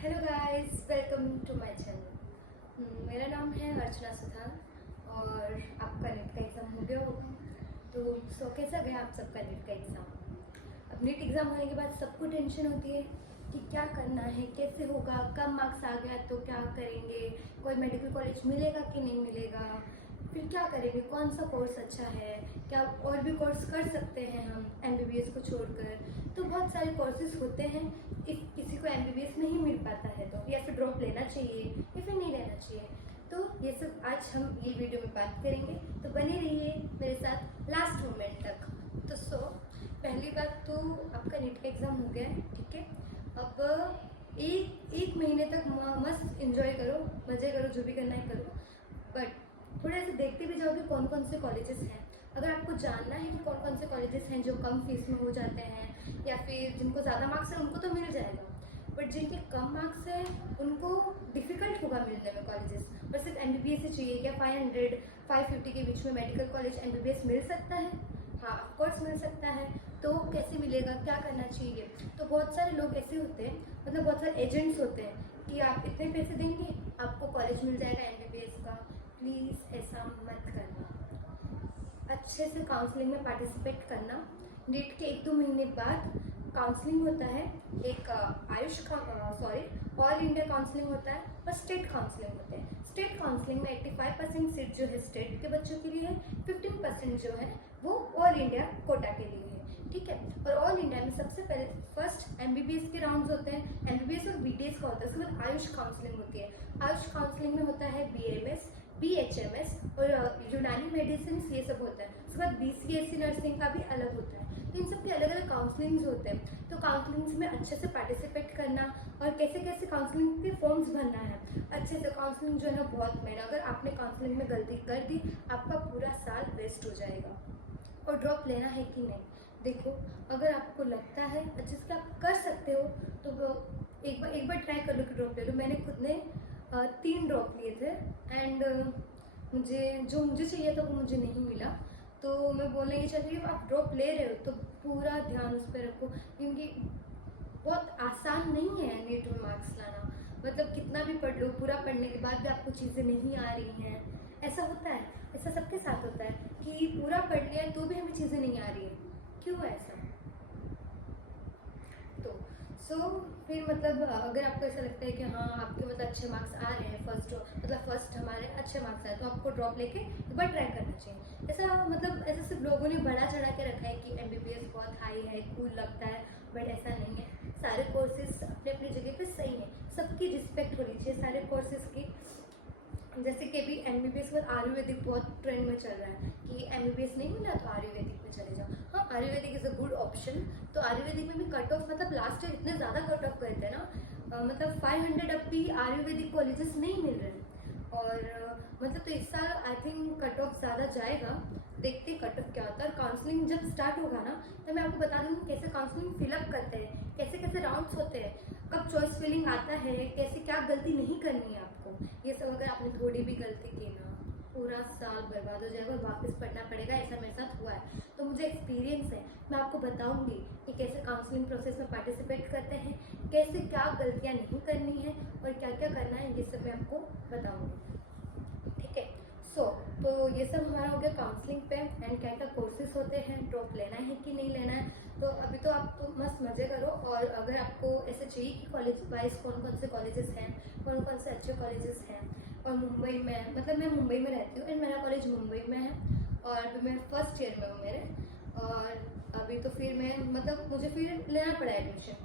Hello guys, welcome to my channel. मेरा नाम है अर्चना सुथान और आपका नीट का एग्ज़ाम हो गया होगा। तो कैसा गया आप सबका नीट का एग्ज़ाम? अब नीट एग्ज़ाम होने के बाद सबको टेंशन होती है कि क्या करना है, कैसे होगा, कम मार्क्स आ गया तो क्या करेंगे, कोई मेडिकल कॉलेज मिलेगा कि नहीं मिलेगा, फिर क्या करेंगे, कौन सा कोर्स अच्छा है, क्या और भी कोर्स कर सकते हैं हम एमबीबीएस को छोड़कर। तो बहुत सारे कोर्सेज होते हैं। इफ किसी को एमबीबीएस नहीं मिल पाता है तो या फिर ड्रॉप लेना चाहिए या फिर नहीं लेना चाहिए, तो ये सब आज हम ये वीडियो में बात करेंगे। तो बने रहिए मेरे साथ लास्ट मोमेंट तक। तो पहली बात तो आपका नीट का एग्ज़ाम हो गया है, ठीक है। अब एक महीने तक मस्त एंजॉय करो, मज़े करो, जो भी करना है करो, बट थोड़े से देखते भी जाओगे कौन कौन से कॉलेजेस हैं। अगर आपको जानना है कि कौन कौन से कॉलेजेस हैं जो कम फीस में हो जाते हैं या फिर जिनको ज़्यादा मार्क्स हैं उनको तो मिल जाएगा, बट जिनके कम मार्क्स हैं उनको डिफ़िकल्ट होगा मिलने में कॉलेजेस। और सिर्फ एमबीबीएस ही चाहिए क्या? 500-550 के बीच में मेडिकल कॉलेज एमबीबीएस मिल सकता है? हाँ, ऑफकोर्स मिल सकता है। तो कैसे मिलेगा, क्या करना चाहिए? तो बहुत सारे लोग ऐसे होते हैं, मतलब बहुत सारे एजेंट्स होते हैं कि आप इतने पैसे देंगे आपको कॉलेज मिल जाएगा एमबीबीएस का। प्लीज़ ऐसा मत करना। अच्छे से काउंसलिंग में पार्टिसिपेट करना। नीट के 1-2 महीने बाद काउंसलिंग होता है। एक ऑल इंडिया काउंसलिंग होता है और स्टेट काउंसलिंग होते हैं। स्टेट काउंसलिंग में 85% सीट जो है स्टेट के बच्चों के लिए है, 15% जो है वो ऑल इंडिया कोटा के लिए है, ठीक है। और ऑल इंडिया में सबसे पहले फर्स्ट एमबीबीएस के राउंड्स होते हैं। एमबीबीएस और बीडीएस का होता है, उसके बाद आयुष काउंसलिंग होती है। आयुष काउंसलिंग में होता है बीएमएस, बीएचएमएस और यूनानी मेडिसिन, ये सब होता है। उसके बाद बीसीएससी नर्सिंग का भी अलग होता है। तो इन सब के अलग अलग काउंसलिंग्स होते हैं। तो काउंसलिंग्स में अच्छे से पार्टिसिपेट करना और कैसे कैसे काउंसलिंग के फॉर्म्स भरना है अच्छे से। काउंसलिंग जो है ना बहुत मेहनत, अगर आपने काउंसलिंग में गलती कर दी आपका पूरा साल वेस्ट हो जाएगा। और ड्रॉप लेना है कि नहीं, देखो, अगर आपको लगता है अच्छे से आप कर सकते हो तो वो एक बार ट्राई कर लो कि ड्रॉप ले लो। मैंने खुद ने 3 ड्रॉप लिए थे एंड मुझे चाहिए था वो मुझे नहीं मिला। तो मैं बोलने की चाहती हूँ, आप ड्रॉप ले रहे हो तो पूरा ध्यान उस पर रखो, क्योंकि बहुत आसान नहीं है नीट में मार्क्स लाना। मतलब कितना भी पढ़ लो, पूरा पढ़ने के बाद भी आपको चीज़ें नहीं आ रही हैं, ऐसा होता है। ऐसा सबके साथ होता है कि पूरा पढ़ लिया है तो भी हमें चीज़ें नहीं आ रही है, क्यों है ऐसा? तो फिर मतलब अगर आपको ऐसा लगता है कि हाँ आपके मतलब अच्छे मार्क्स आ रहे हैं, फर्स्ट हमारे अच्छे मार्क्स आए, तो आपको ड्रॉप लेके एक बार ट्राई करना चाहिए। ऐसा सिर्फ लोगों ने बढ़ा चढ़ा के रखा है कि एमबीबीएस बहुत हाई है, कूल लगता है, बट ऐसा नहीं है। सारे कोर्सेज अपने अपनी जगह पे सही है, सबकी रिस्पेक्ट होनी चाहिए सारे कोर्सेज की। जैसे कि अभी एमबीबीएस पर आयुर्वेदिक बहुत ट्रेंड में चल रहा है कि एमबीबीएस नहीं मिला तो आयुर्वेदिक में चले जाओ। हाँ, Ayurvedic is a good option. तो आयुर्वेदिक में भी कट ऑफ, मतलब लास्ट ईयर इतने ज़्यादा कट ऑफ गए थे ना, मतलब 500 अब भी आयुर्वेदिक कॉलेजेस नहीं मिल रहे हैं। और मतलब तो इस साल आई थिंक कट ऑफ ज़्यादा जाएगा, देखते कट ऑफ क्या होता है। और काउंसलिंग जब स्टार्ट होगा ना तो मैं आपको बता दूँगी कैसे काउंसलिंग फिलअप करते हैं, कैसे कैसे राउंड्स होते हैं, कब चॉइस फिलिंग आता है, कैसे क्या गलती नहीं करनी है आपको। ये सब अगर आपने थोड़ी भी गलती की ना, पूरा साल बर्बाद हो जाएगा और वापस पढ़ना पड़ेगा। ऐसा मेरे साथ हुआ है, तो मुझे एक्सपीरियंस है। मैं आपको बताऊंगी कि कैसे काउंसलिंग प्रोसेस में पार्टिसिपेट करते हैं, कैसे क्या गलतियां नहीं करनी है और क्या क्या करना है, ये सब मैं आपको बताऊंगी, ठीक है। तो ये सब हमारा हो गया काउंसलिंग पे एंड क्या क्या कोर्सेज होते हैं, ड्रॉप लेना है कि नहीं लेना है। तो अभी तो आप तो मस्त मज़े करो। और अगर आपको ऐसे चाहिए कि कॉलेज वाइज कौन कौन से कॉलेजेस हैं, कौन कौन से अच्छे कॉलेजेस हैं, और मुंबई में, मतलब मैं मुंबई में रहती हूँ एंड मेरा कॉलेज मुंबई में है और अभी मैं फर्स्ट ईयर में हूँ मेरे। और अभी तो फिर मैं मतलब मुझे फिर लेना पड़ा एडमिशन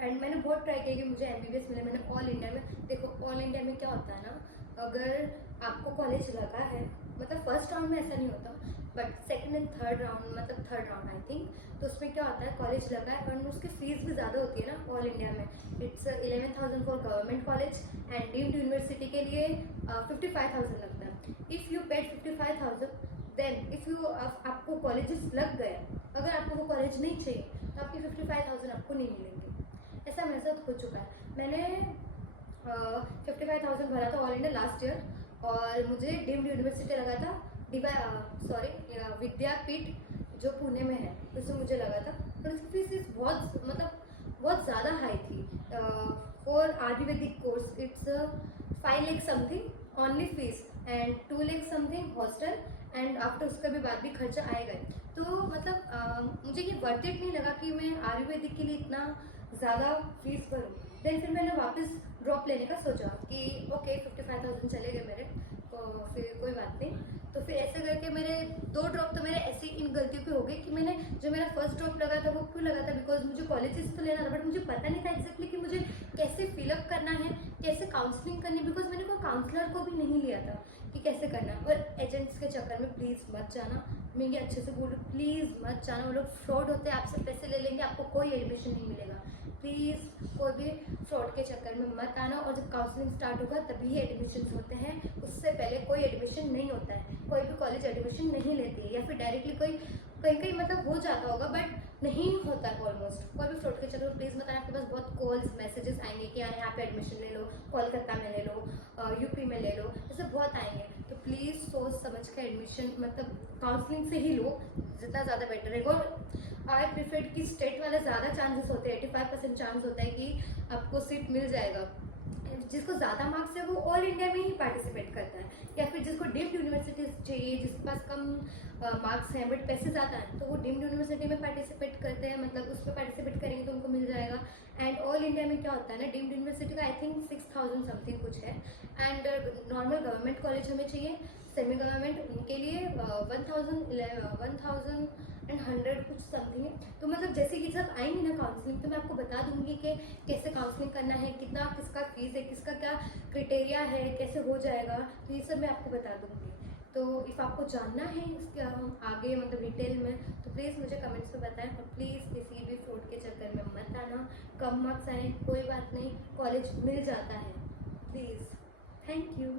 एंड मैंने बहुत ट्राई किया कि मुझे एमबीबीएस मिले। मैंने ऑल इंडिया में, देखो ऑल इंडिया में क्या होता है ना, अगर आपको कॉलेज लगा है, मतलब फर्स्ट राउंड में ऐसा नहीं होता, but second and third round, मतलब थर्ड राउंड आई थिंक, तो उसमें क्या होता है, कॉलेज लगा है और उसकी फीस भी ज़्यादा होती है ना ऑल इंडिया में। It's 11,000 for government college and deemed university के लिए 55,000 लगता है। If you paid 55,000 then if you आपको कॉलेजेस लग गए, अगर आपको वो कॉलेज नहीं चाहिए तो आपके 55,000 आपको नहीं मिलेंगे। ऐसा मेरे साथ हो चुका है। मैंने 55,000 भरा था ऑल इंडिया लास्ट ईयर और मुझे डीम्ड यूनिवर्सिटी लगा था, विद्यापीठ जो पुणे में है, उसमें मुझे लगा था। पर उसकी फीस बहुत, मतलब बहुत ज़्यादा हाई थी। for Ayurvedic course. It's 5 lakh something only fees and 2 lakh something hostel and after उसका भी बाद भी खर्चा आएगा ही। तो मतलब मुझे ये वर्थ इट नहीं लगा कि मैं आयुर्वेदिक के लिए इतना ज़्यादा फीस भरूँ। देन फिर मैंने वापस ड्रॉप लेने का सोचा कि ओके 55,000 चले गए मेरे, तो फिर कोई बात नहीं। तो फिर ऐसे करके मेरे 2 ड्रॉप तो मेरे ऐसे इन गलतियों पे हो गए कि मैंने जो मेरा फर्स्ट ड्रॉप लगा था वो क्यों लगा था, बिकॉज मुझे कॉलेजेस तो लेना था बट मुझे पता नहीं था एग्जैक्टली कि मुझे कैसे फिलअप करना है, कैसे काउंसलिंग करनी है, बिकॉज मैंने कोई काउंसलर को भी नहीं लिया था कि कैसे करना है। और एजेंट्स के चक्कर में प्लीज़ मत जाना, मैं ये अच्छे से बोलूँ, प्लीज़ मत जाना। वो लोग फ्रॉड होते हैं, आपसे पैसे ले लेंगे, आपको कोई एडमिशन नहीं मिलेगा। प्लीज़ कोई भी फ्रॉड के चक्कर में मत आना। और जब काउंसलिंग स्टार्ट होगा तभी एडमिशन होते हैं, उससे पहले कोई एडमिशन नहीं होता है। कोई भी कॉलेज एडमिशन नहीं लेती है, या फिर डायरेक्टली कोई कहीं कहीं मतलब हो जाता होगा बट नहीं होता है ऑलमोस्ट। कोई भी फ्रॉड के चक्कर में प्लीज़ मत आना। आपके पास बहुत कॉल्स मैसेजेस आएंगे कि यार यहाँ पे एडमिशन ले लो, कोलकाता में ले लो, यूपी में ले लो, ऐसे बहुत आएंगे। तो प्लीज़ सोच समझ के एडमिशन मतलब काउंसलिंग से ही लो, जितना ज़्यादा बेटर रहेगा। और आई प्रिफर कि स्टेट वाले ज़्यादा चांसेस होते हैं, 85% चांस होता है कि आपको सीट मिल जाएगा। जिसको ज़्यादा मार्क्स है वो ऑल इंडिया में ही पार्टिसिपेट करता है, या फिर जिसको डीम्ड यूनिवर्सिटी चाहिए, जिसके पास कम मार्क्स हैं बट पैसे ज़्यादा हैं, तो वो डीम्ड यूनिवर्सिटी में पार्टिसिपेट करते हैं, मतलब उस पर पार्टिसिपेट करेंगे तो उनको मिल जाएगा। एंड ऑल इंडिया में क्या होता है ना, डीम्ड यूनिवर्सिटी का आई थिंक 6,000 समथिंग कुछ है। एंड नॉर्मल गवर्नमेंट कॉलेज हमें चाहिए, सेमी गवर्नमेंट उनके लिए 1,100 कुछ समथिंग है। तो मतलब जैसे कि जब आएंगी ना काउंसलिंग तो मैं आपको बता दूंगी कि कैसे काउंसलिंग करना है, कितना किसका फीस है, किसका क्या क्राइटेरिया है, कैसे हो जाएगा, तो ये सब मैं आपको बता दूंगी। तो इफ़ आपको जानना है इसके आगे मतलब डिटेल में तो प्लीज़ मुझे कमेंट्स में बताएं। और प्लीज़ किसी भी फ्रॉड के चक्कर में मत आना। कम मार्क्स आए कोई बात नहीं, कॉलेज मिल जाता है। Please, thank you.